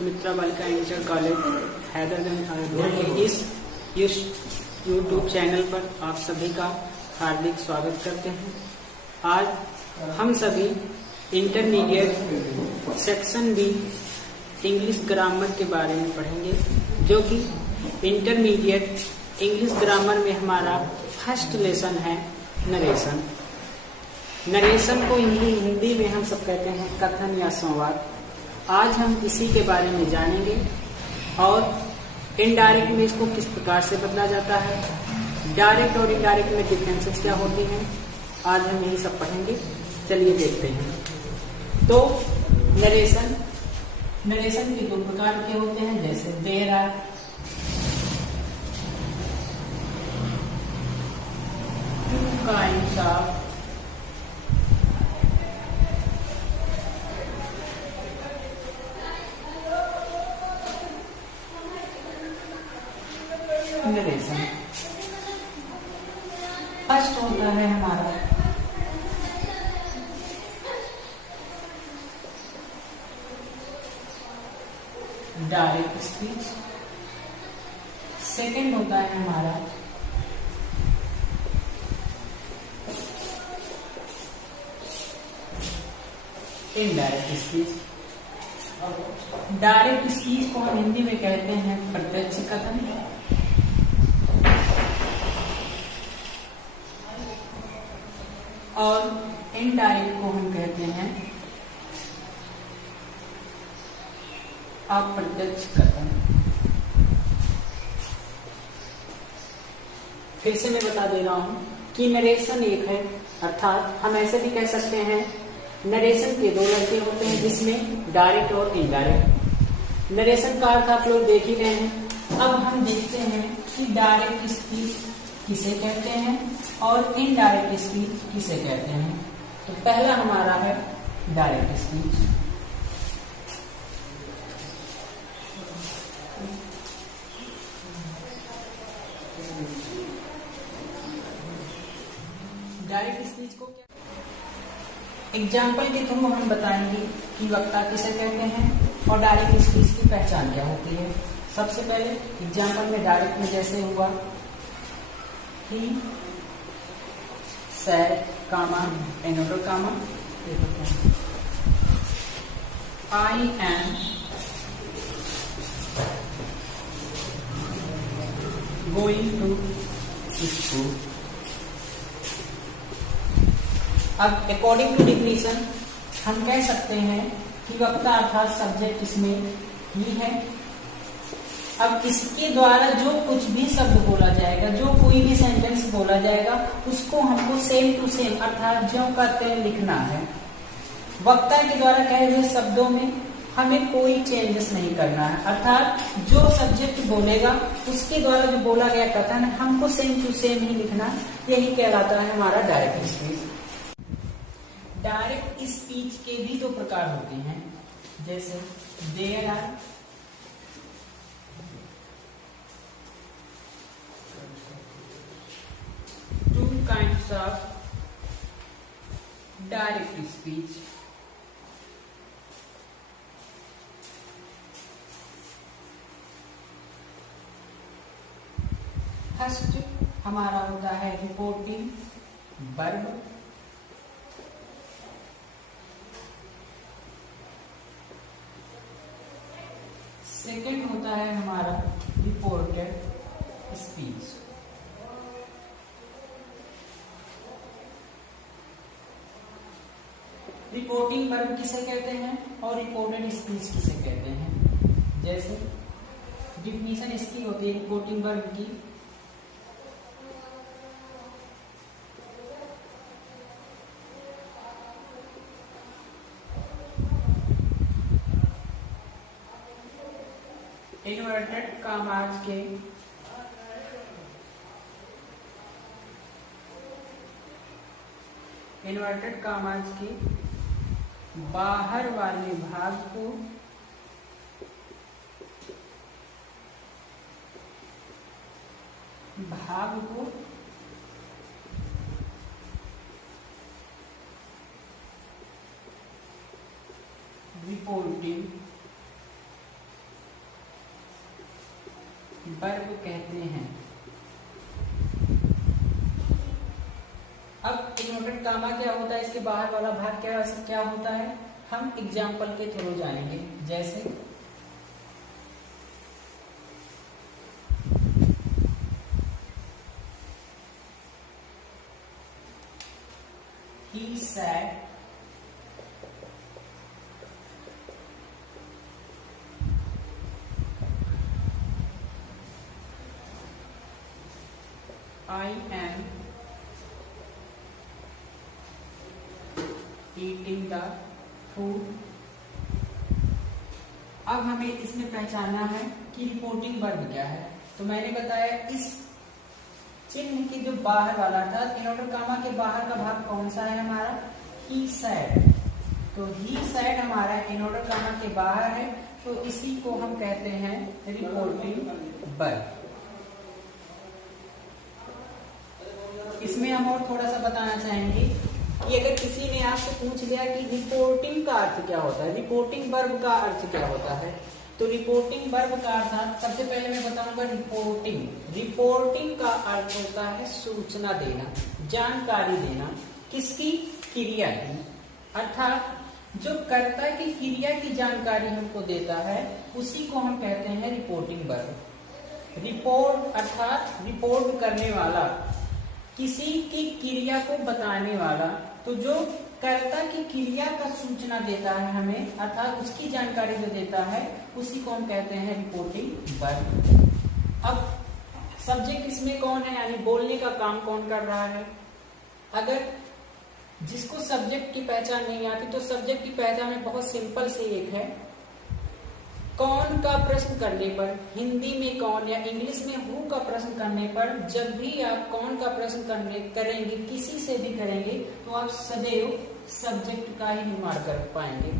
सुमित्रा बालिका inter college Haidarganj Ayodhya के इस यूट्यूब चैनल पर आप सभी का हार्दिक स्वागत करते हैं। आज हम सभी intermediate section B English grammar के बारे में पढ़ेंगे, जो कि इंटरमीडिएट इंग्लिश ग्रामर में हमारा फर्स्ट लेसन है नरेशन। नरेशन को हिंदी में हम सब कहते हैं कथन या संवाद। आज हम इसी के बारे में जानेंगे और इनडायरेक्ट में इसको किस प्रकार से बदला जाता है, डायरेक्ट और इनडायरेक्ट में डिफरेंसेस क्या होते हैं। आज हम यही सब पढ़ेंगे। चलिए देखते हैं। तो नरेशन के दो प्रकार के होते हैं, जैसे there are two kinds of narration. First होता है हमारा डायरेक्ट स्पीच, सेकंड होता है हमारा इनडायरेक्ट स्पीच। डायरेक्ट स्पीच को हम हिंदी में कहते हैं प्रत्यक्ष कथन, और इनडायरेक्ट को हम कहते हैं अप्रत्यक्ष कथन। फिर से मैं बता दे रहा हूं कि नरेशन एक है, अर्थात हम ऐसे भी कह सकते हैं नरेशन के दो लड़के होते हैं, जिसमें डायरेक्ट और इनडायरेक्ट। नरेशन का अर्थ आप लोग देख ही रहे हैं। अब हम देखते हैं कि डायरेक्ट स्पीच किसे कहते हैं और इनडायरेक्ट स्पीच किसे कहते हैं। तो पहला हमारा है डायरेक्ट स्पीच। डायरेक्ट स्पीच को एग्जाम्पल के थ्रू हम बताएंगे कि वक्ता किसे कहते हैं और डायरेक्ट स्पीच की पहचान क्या होती है। सबसे पहले एग्जाम्पल में डायरेक्ट में जैसे हुआ he said, another comma, I am going to school। अब अकॉर्डिंग टू डिफिनीशन हम कह सकते हैं कि वक्ता अर्थात सब्जेक्ट इसमें ही है। अब इसके द्वारा जो कुछ भी शब्द बोला जाएगा, जो कोई भी सेंटेंस बोला जाएगा, उसको हमको सेम टू सेम अर्थात जो कहते हैं लिखना है। वक्ता के द्वारा कहे हुए शब्दों में हमें कोई चेंजेस नहीं करना है, अर्थात जो सब्जेक्ट बोलेगा उसके द्वारा जो बोला गया कथन हमको सेम टू सेम ही लिखना। यही कहलाता है हमारा डायरेक्ट स्पीच। डायरेक्ट स्पीच के भी दो प्रकार होते हैं, जैसे there are two kinds of direct speech। First हमारा होता है रिपोर्टिंग वर्ब, सेकंड होता है हमारा रिपोर्टेड स्पीच। रिपोर्टिंग वर्ब किसे कहते हैं और रिपोर्टेड स्पीच किसे कहते हैं। जैसे डिफिनीशन इसकी होती है रिपोर्टिंग वर्ब की, इन्वर्टेड कामाज के बाहर वाले भाग को रिपोर्टिंग वर्ब कहते हैं। अब इन्वर्टेड कामा क्या होता है, इसके बाहर वाला भाग क्या होता है, हम एग्जाम्पल के थ्रू जानेंगे। जैसे he said I am eating the food। अब हमें इसमें पहचानना है कि रिपोर्टिंग वर्ब क्या है। तो मैंने बताया इस चिन्ह की जो बाहर वाला था, इन्वर्टेड कामा के बाहर का भाग कौन सा है हमारा, ही सैड। तो ही सैड हमारा इन्वर्टेड कामा के बाहर है, तो इसी को हम कहते हैं रिपोर्टिंग वर्ब। इसमें हम और थोड़ा सा बताना चाहेंगे कि अगर किसी ने आपसे पूछ लिया कि रिपोर्टिंग का अर्थ क्या होता है, रिपोर्टिंग वर्ब का अर्थ क्या होता है, तो रिपोर्टिंग वर्ब का अर्थ सबसे पहले मैं बताऊंगा रिपोर्टिंग का अर्थ होता है सूचना देना, जानकारी देना। किसकी, क्रिया की। अर्थात जो कर्ता की क्रिया की जानकारी हमको देता है उसी को हम कहते हैं रिपोर्टिंग वर्ब। रिपोर्ट अर्थात रिपोर्ट करने वाला, किसी की क्रिया को बताने वाला। तो जो कर्ता की क्रिया का सूचना देता है हमें, अर्थात उसकी जानकारी जो देता है उसी को हम कहते हैं रिपोर्टिंग वर्ब। अब सब्जेक्ट इसमें कौन है, यानी बोलने का काम कौन कर रहा है। अगर जिसको सब्जेक्ट की पहचान नहीं आती तो सब्जेक्ट की पहचान में बहुत सिंपल से एक है, कौन का प्रश्न करने पर, हिंदी में कौन या इंग्लिश में हु का प्रश्न करने पर, जब भी आप कौन का प्रश्न करेंगे, किसी से भी करेंगे, तो आप सदैव सब्जेक्ट का ही निर्माण कर पाएंगे।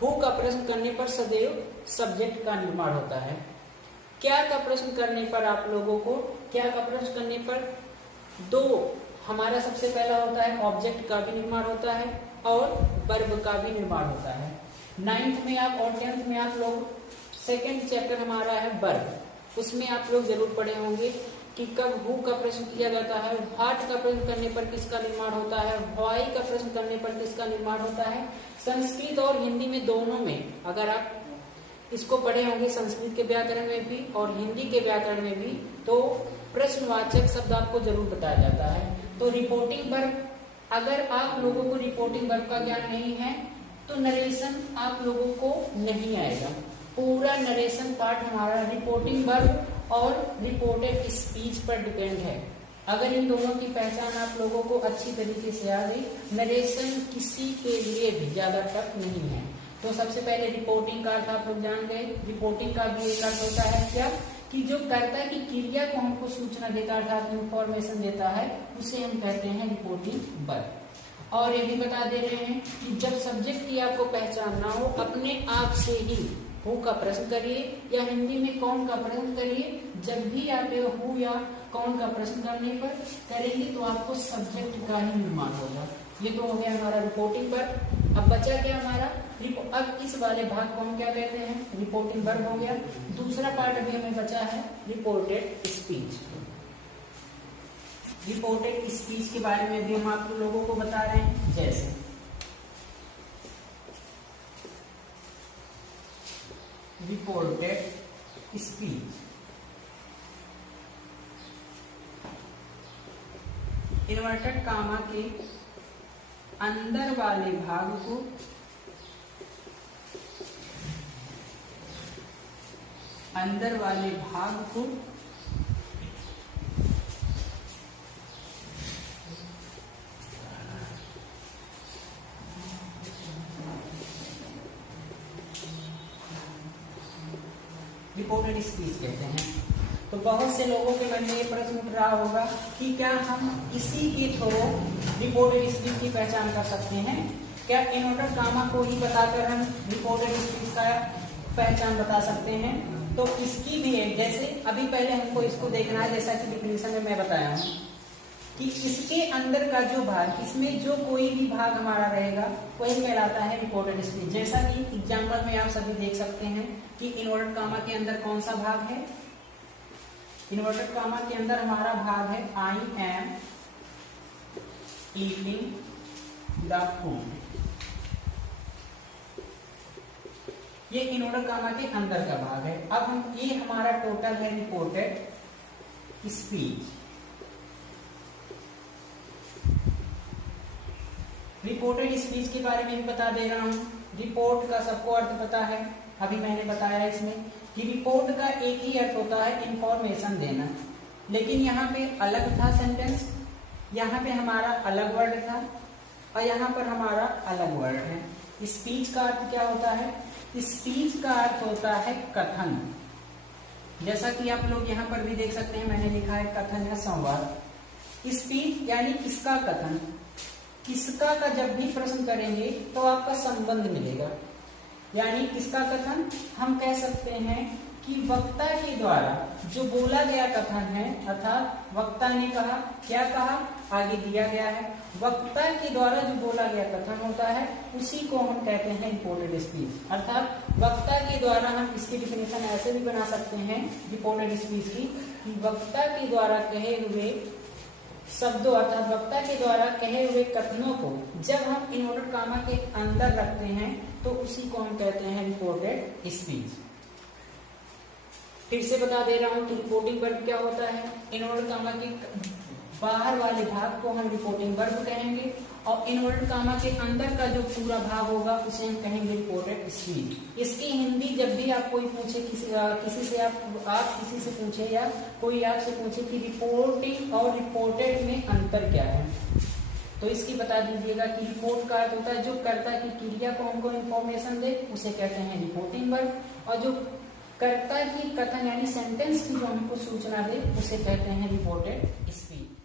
हु का प्रश्न करने पर सदैव सब्जेक्ट का निर्माण होता है। क्या का प्रश्न करने पर आप लोगों को, क्या का प्रश्न करने पर दो हमारा सबसे पहला होता है ऑब्जेक्ट का भी निर्माण होता है और वर्ब का भी निर्माण होता है। 9th में आप और 10th में आप लोग सेकेंड चैप्टर हमारा है वर्ब, उसमें आप लोग जरूर पढ़े होंगे कि कब हु का प्रश्न किया जाता है, व्हाट का प्रश्न करने पर किसका निर्माण होता है, व्हाई का प्रश्न करने पर किसका निर्माण होता है। संस्कृत और हिंदी में दोनों में अगर आप इसको पढ़े होंगे, संस्कृत के व्याकरण में भी और हिंदी के व्याकरण में भी, तो प्रश्नवाचक शब्द आपको जरूर बताया जाता है। तो रिपोर्टिंग वर्ब, अगर आप लोगों को रिपोर्टिंग वर्ब का ज्ञान नहीं है तो नरेशन आप लोगों को नहीं आएगा। पूरा नरेशन पार्ट हमारा रिपोर्टिंग वर्ब और रिपोर्टेड स्पीच पर डिपेंड है। अगर इन दोनों की पहचान आप लोगों को अच्छी तरीके से आ गई, नरेशन किसी के लिए भी ज्यादा टफ नहीं है। तो सबसे पहले रिपोर्टिंग का अर्थ आप लोग जान गए। रिपोर्टिंग का भी एक अर्थ होता है क्या, कि जो कर्ता की क्रिया को हमको सूचना देता है, अर्थात इंफॉर्मेशन देता है, उसे हम कहते हैं रिपोर्टिंग वर्ब। और ये भी बता दे रहे हैं कि जब सब्जेक्ट की आपको पहचान ना हो, अपने आप से ही हु का प्रश्न करिए या हिंदी में कौन का प्रश्न करिए। जब भी आप हु या कौन का प्रश्न करने पर करेंगे तो आपको सब्जेक्ट का ही निर्माण होगा। ये तो हो गया हमारा रिपोर्टिंग वर्ब। अब बचा क्या हमारा, अब इस वाले भाग को हम क्या कहते हैं, रिपोर्टिंग वर्ब हो गया। दूसरा पार्ट अभी हमें बचा है रिपोर्टेड स्पीच। रिपोर्टेड स्पीच के बारे में भी हम आप लोगों को बता रहे हैं। जैसे रिपोर्टेड स्पीच, इन्वर्टेड कामा के अंदर वाले भाग को रिपोर्टेड स्पीच कहते हैं। तो बहुत से लोगों के मन में ये प्रश्न उठ रहा होगा कि क्या हम इसी के थ्रू रिपोर्टेड स्पीच की पहचान कर सकते हैं, क्या इन्वर्टेड कामा को ही बताकर हम रिपोर्टेड स्पीच का पहचान बता सकते हैं। तो इसकी भी है, जैसे अभी पहले हमको इसको देखना है, जैसा कि डिफिनेशन में मैं बताया हूँ कि इसके अंदर का जो भाग, इसमें जो कोई भी भाग हमारा रहेगा वही कहलाता है रिपोर्टेड स्पीच। जैसा कि एग्जाम्पल में आप सभी देख सकते हैं कि इन्वर्टेड कामा के अंदर कौन सा भाग है, इन्वर्टेड कामा के अंदर हमारा भाग है I am eating the food. ये इन्वर्टेड कामा के अंदर का भाग है। अब हम ये हमारा टोटल है रिपोर्टेड स्पीच। रिपोर्टेड स्पीच के बारे में भी बता दे रहा हूं। रिपोर्ट का सबको अर्थ पता है, अभी मैंने बताया इसमें कि रिपोर्ट का एक ही अर्थ होता है इंफॉर्मेशन देना, लेकिन यहाँ पे अलग था सेंटेंस, यहाँ पे हमारा अलग वर्ड था और यहाँ पर हमारा अलग वर्ड है। स्पीच का अर्थ क्या होता है? स्पीच का अर्थ होता है कथन। जैसा कि आप लोग यहाँ पर भी देख सकते हैं, मैंने लिखा है कथन या संवाद। स्पीच यानी किसका कथन। किसका का जब भी प्रश्न करेंगे तो आपका संबंध मिलेगा, यानी किसका कथन। हम कह सकते हैं कि वक्ता के द्वारा जो बोला गया कथन है, अर्थात वक्ता ने कहा, क्या कहा, आगे दिया गया है। वक्ता के द्वारा जो बोला गया कथन होता है उसी को हम कहते हैं रिपोर्टेड स्पीच। अर्थात वक्ता के द्वारा, हम इसकी डिफिनेशन ऐसे भी बना सकते हैं रिपोर्टेड स्पीच की, कि वक्ता के द्वारा कहे हुए शब्दों अर्थात वक्ता के द्वारा कहे हुए कथनों को जब हम इन्वर्टेड कामा के अंदर रखते हैं तो उसी को हम कहते हैं रिपोर्टेड स्पीच। फिर से बता दे रहा हूं कि रिपोर्टिंग वर्ब क्या होता है। इन्वर्टेड कामा के बाहर वाले भाग को हम रिपोर्टिंग वर्ब कहेंगे और इन्वर्टेड कामा के अंदर का जो पूरा भाग होगा उसे हम कहेंगे रिपोर्टेड स्पीच। इसकी हिंदी जब भी आप कोई पूछे, किसी से आप किसी से पूछे या कोई आपसे पूछे कि रिपोर्टिंग और रिपोर्टेड में अंतर क्या है, तो इसकी बता दीजिएगा कि रिपोर्ट का अर्थ होता है जो कर्ता की क्रिया को हमको इन्फॉर्मेशन दे, उसे कहते हैं रिपोर्टिंग वर्ब, और जो कर्ता की कथन यानी सेंटेंस की जो हमको सूचना दे उसे कहते हैं रिपोर्टेड स्पीच।